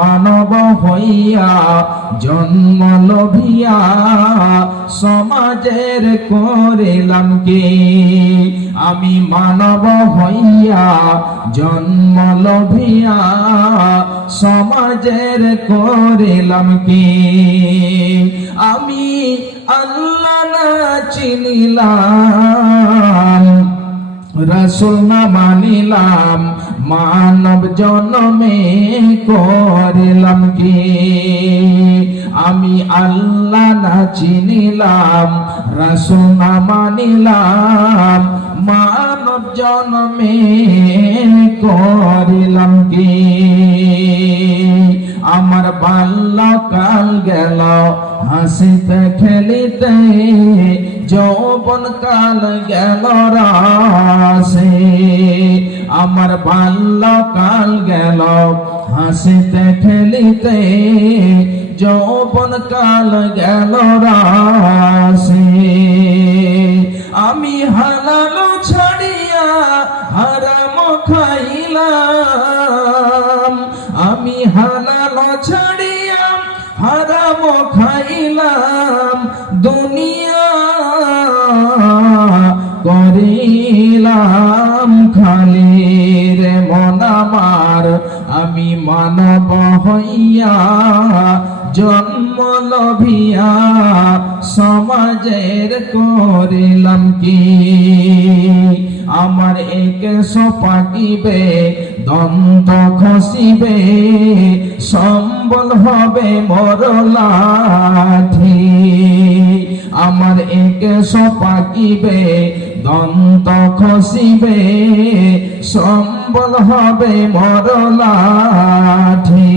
মানব হইয়া জন্ম লভিয়া সমাজের করিলাম কি? আমি মানব হইয়া জন্ম লভিয়া সমাজের করিলাম কি? আমি আল্লাহ না চিনিলাম, রাসূল না মানিলাম, মানব জন্মে করিলাম কি? আমি আল্লাহ না চিনিলাম, রাসূল না মানিলাম, মানব জন্মে করিলাম কি? আমার বাল্যকাল গেল হাসিতে খেলিতে, যৌবন কাল গেল রাসে। আমার বাল্যকাল গেল হাসিতে খেলিতে, যৌবন কাল গেল রাসে। আমি হালাল ছাড়িয়া হারাম খাইলাম, আমি হালাল ছাড়িয়া হারাম খাইলাম, দুনিয়া করিলাম খালি রে মন আমার। আমি মানব হইয়া জন্ম লভিয়া সমাজের করিলাম কি? আমার একেশ পাকিবে, দন্ত খসিবে, সম্বল হবে মোর লাঠি। আমার একেশ পাকিবে, দন্ত খসিবে, সম্বল হবে মোর লাঠি।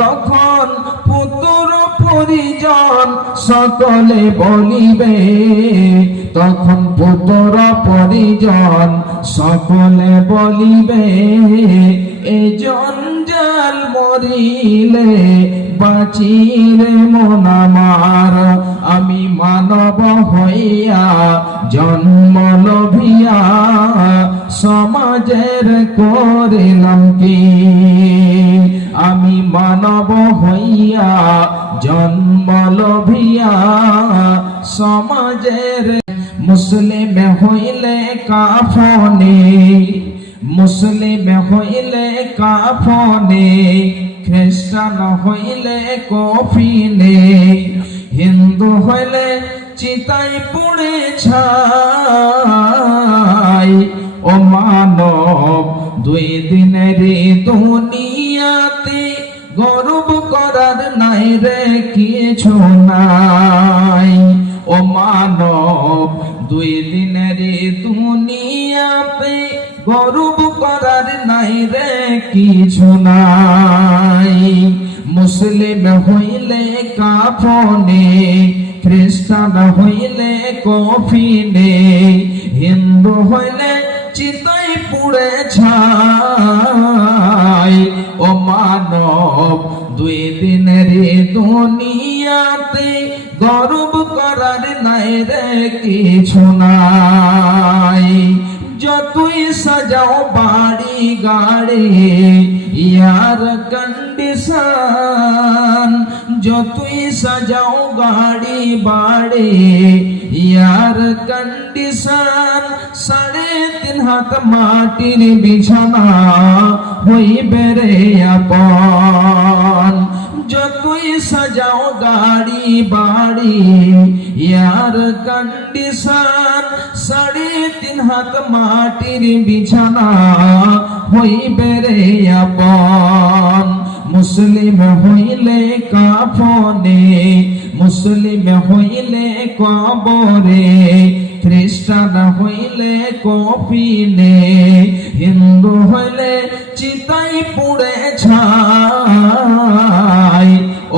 তখন পুত্র পরিজন সকলে বলিবে, তখন পুত্র পরিজন সকলে বলিবে, এই জঞ্জাল মরিলে বাঁচিরে মন আমার। আমি মানব হইয়া জন্ম লভিয়া সমাজের করিলাম কি? আমি মানব হইয়া জন্ম লভিয়া সমাজের। মুসলিম হইলে কাফনে, মুসলিম হইলে কাফনে, খ্রিস্টান হইলে কফিনে, হিন্দু হইলে চিতাই পুড়ে ছাই। ও মানব দুই দিনের দুনিয়াতে গর্ব করার নাই রে কিছু নাই। ও মানব দুই দিনের দুনিয়াতে গর্ব করার নাই রে কিছু নাই। মুসলিম হইলে কাফনে, খ্রিস্টান হইলে কফিনে, হিন্দু হইলে চিতাই পুড়ে ছাই। ও মানব দুই দিনের দুনিয়াতে গর্ব করার নাই রে কিছু নাই। যতই সাজাও বাড়ি গাড়ি ইয়ার কন্ডিশন, যতই সাজাও গাড়ি বাড়ি ইয়ার কন্ডিশন, 3.5 হাত মাটির বিছানা হইবে রে আপন। যতই সাজাও গাড়ি বাড়ি ইয়ার কন্ডিশন, 3.5 হাত মাটির বিছানা হইবে রে আপন। মুসলিম হইলে কাফনে, মুসলিম হইলে কবরে, খ্রিস্টান হইলে কফিনে, হিন্দু হইলে চিতাই পুড়ে ছাই।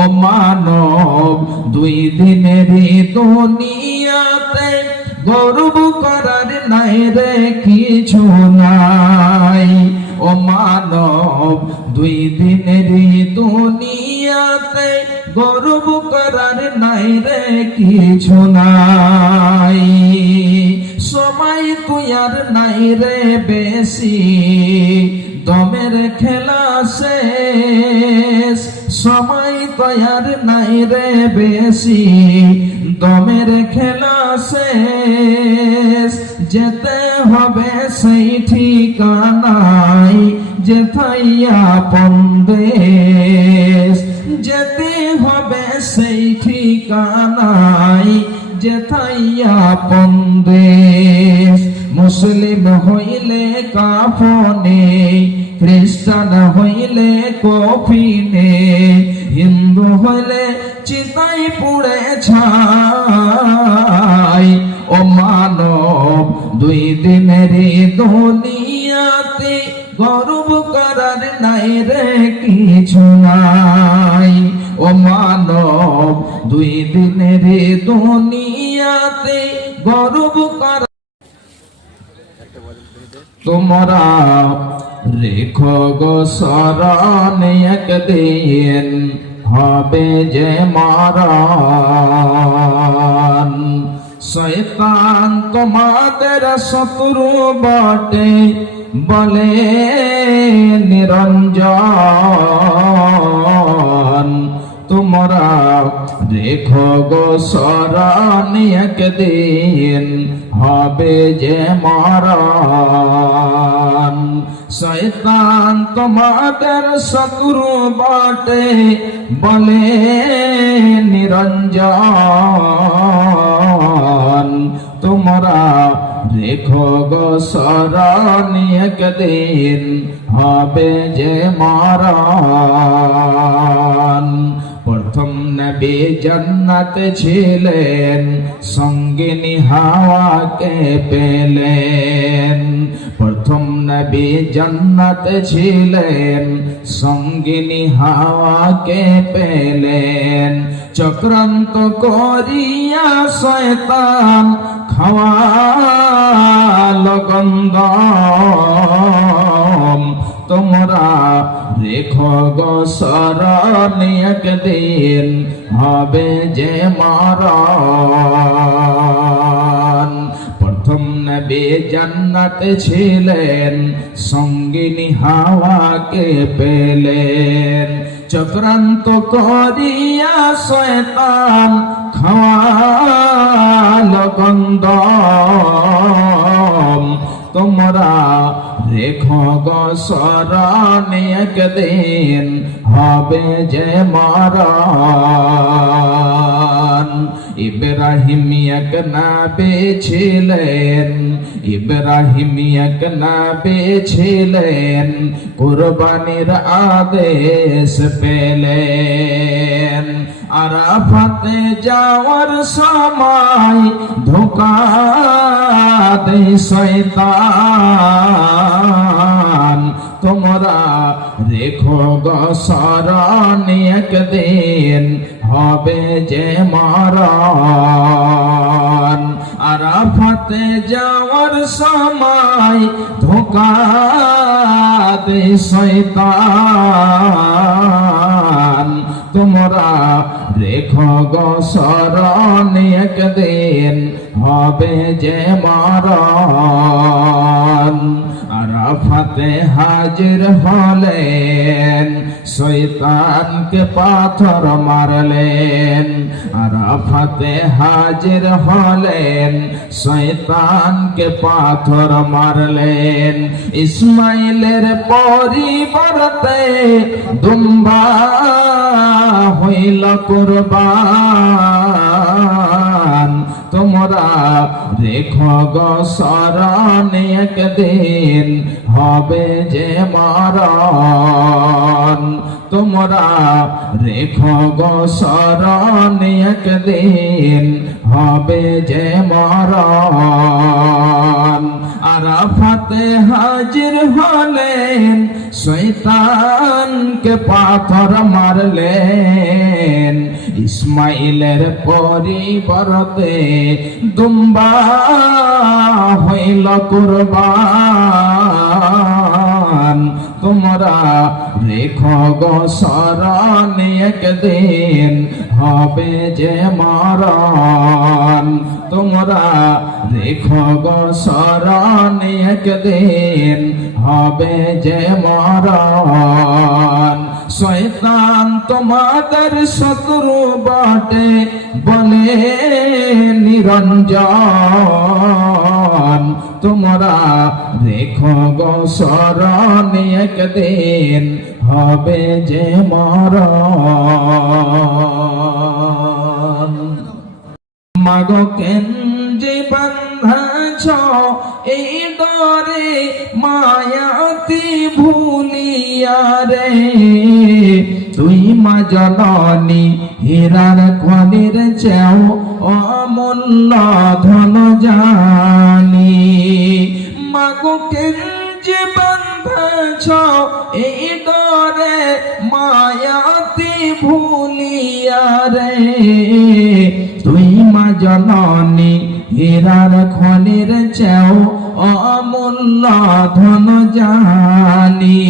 ও মানব দুই দিনের দুনিয়াতে গর্ব করার নাই রে কিছু নাই। ও মানব দুই দিনের দুনিয়াতে গর্ব করার নাই রে কিছু নাই। সময় তুই আর নাই রে বেশি, দমের খেলা শেষ, সময় তৈয়ার নাই রে বেশি, দমের খেলা শেষ, যেতে হবে সেই ঠিকানায় যেথায় আপন দেশ, যেতে হবে সেই ঠিকানায় যেথায় আপন দেশ। মুসলিম হইলে কাফনে, খ্রিস্টান হইলে কফিনে, হিন্দু হইলে চিতাই পুড়ে ছাই। ও মানব দুই দিনের দুনিয়াতে গর্ব করার নাই রে কিছু নাই। ও মানব দুই দিনের দুনিয়াতে গর্ব করার তোমরা রেখো গো শরণ, একদিন হবে যে মরণ। শয়তান তোমাদের শত্রু বটে বলে নিরঞ্জন, তোমরা রেখো গো শরণ, একদিন হবে যে মরণ। শয়তান তোমাদের শত্রু বটে বলে নিরঞ্জন, তোমরা রেখো গো শরণ, একদিন হবে যে মরণ। প্রথম নবী জান্নাতে ছিলেন, সঙ্গিনী হাওয়াকে পেলেন। প্রথম নবী জান্নাতে ছিলেন, সঙ্গিনী হাওয়াকে পেলেন। চক্রান্ত করিয়া শয়তান খাওয়ালো গন্ধম, তোমরা রেখো গো শরণ, একদিন হবে যে মরণ। প্রথম নবী জান্নাতে ছিলেন, সঙ্গিনী হাওয়াকে পেলেন। চক্রান্ত করিয়া শয়তান খাওয়ালো গন্ধম, তোমরা রেখো গো শরণ, একদিন হবে যে মরণ। ইব্রাহিম এক নবী ছিলেন, ইব্রাহিম এক নবী ছিলেন, কুরবানির আদেশ পেলেন। আরাফাতে যাওয়ার সময় ধোঁকা দেয় শয়তান, তোমরা রেখো গো শরণ, একদিন হবে যে মরণ। আরাফাতে যাওয়ার সময় ধোঁকা দেয় শয়তান, তোমরা রেখো গো শরণ, একদিন হবে যে মরণ। আরাফাতে হাজির হলেন, শয়তানকে পাথর মারলেন। আরাফাতে হাজির হলেন, শয়তানকে পাথর মারলেন। ইসমাইলের পরিবর্তে দুম্বা হইল কুরবান, তোমরা রেখো গো শরণ, একদিন হবে যে মরণ। তোমরা রেখো গো শরণ, একদিন হবে যে মরণ। আরাফাতে হাজির হলেন, শয়তানকে পাথর মারলেন। ইসমাইলের পরিবর্তে দুম্বা হইল কুরবান, তোমরা রেখো গো স্মরণে একদিন হবে যে মরণ। তোমরা রেখো গো স্মরণে একদিন হবে যে মরণ। শয়তান তোমাদের শত্রু বটে বলে নিরঞ্জন। তোমরা রেখো গো স্মরণে একদিন হবে যে মরণ। মাগো কেন যে বাঁধাছ এই ডরে মায়াতি ভুলিয়া রে। তুই মা জননী হীরার খনির চেও অমূল্য ধন জানি। মাগো কেন যে বাঁধাছ এই ডরে মায়াতি ভুলিয়া রে। তুই মা জননী হীরার খনির চেও অমূল্য ধন জানি।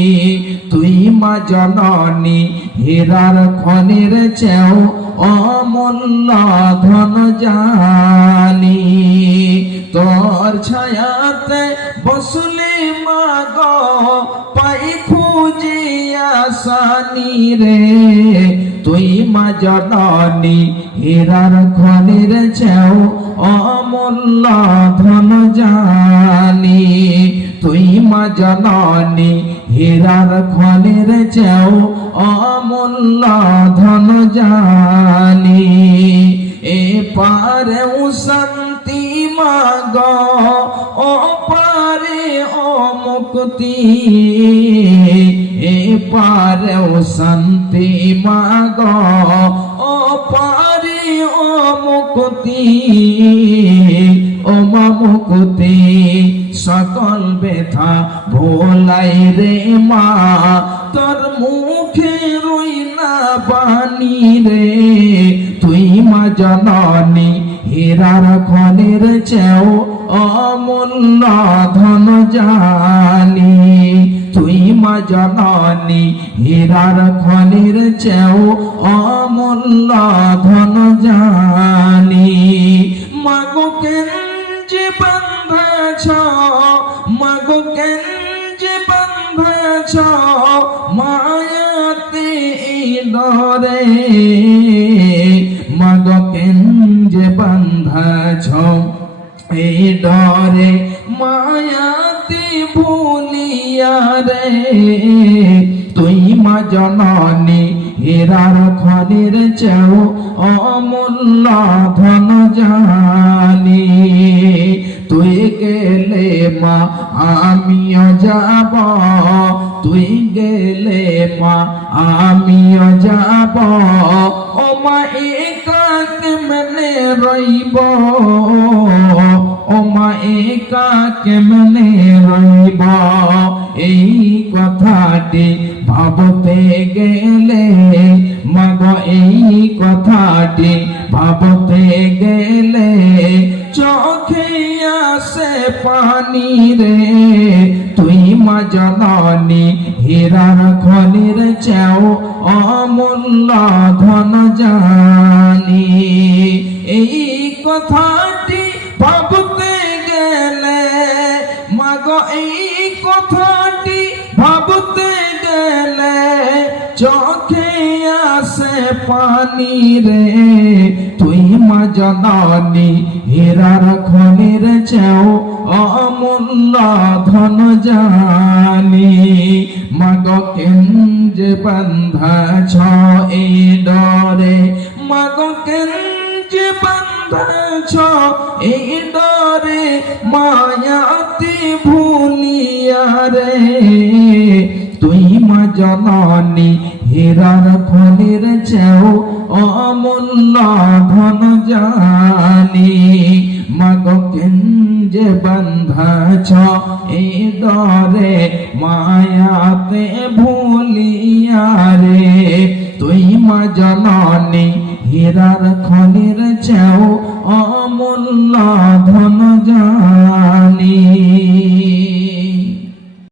তুই মা জননী হীরার খনির চেও অমূল্য ধন জানি। তোর ছায়াতে বসলে মা গো পাই খুঁজিয়া সানি রে। তুই মা জননী হীরার খনির চেও অমূল্য ধন জানি। তুই মা জননী হীরার খনির চেও অমূল্য ধন জানি। এ পারেও শান্তি মা গো ও পারে ও মুক্তি। এ পারেও শান্তি মা গো ও পারে ও মুক্তি। ও মা মুক্তি সকল ব্যথা ভোলাই রে মা। তোর মুখে রই না বাণী রে। তুই মা জননী হীরার খনির চেও অমূল্য ধন জানি। তুই মা জননী হীরার খনির চেও অমূল্য ধন জানি। মাগো কেন যে বাঁধাছ মাগো কেন যে বাঁধাছ মায়াতে ডরে। মাগো কেন যে বাঁধাছ এই ডরে মায়াতে ভুলিয়া রে। তুই মা জননী হীরার খনির চেও অমূল্য ধন জানি। তুই গেলে মা আমিও যাব। তুই গেলে মা আমিও যাব। ও মা একা কেমনে রইব। ও মা একা কেমনে রইব। এই কথাটি ভাবতে গেলে মাগো এই কথাটি ভাবতে গেলে চোখে আসে পানি রে। তুই মা জননী হীরার খনির চেও অমূল্য ধন জানি। এই কথাটি ভাবতে গেলে মাগো এই কথাটি ভাবতে গেলে চোখে আসে পানি রে। তুই মা জননী হীরার খনির চেও অমূল্য ধন জানি। মাগো কেন যে বাঁধাছ এই ডরে। মাগো কেন যে বাঁধাছ এই ডরে মায়াতি ভুলিয়া রে। তুই মা জননী হীরার খনির চেও অমূল্য ধন জানি। মাগো কেন যে বাঁধাছ এই ডরে মায়াতে ভুলিয়া রে। তুই মা জননী হীরার খনির চেও অমূল্য ধন জানি।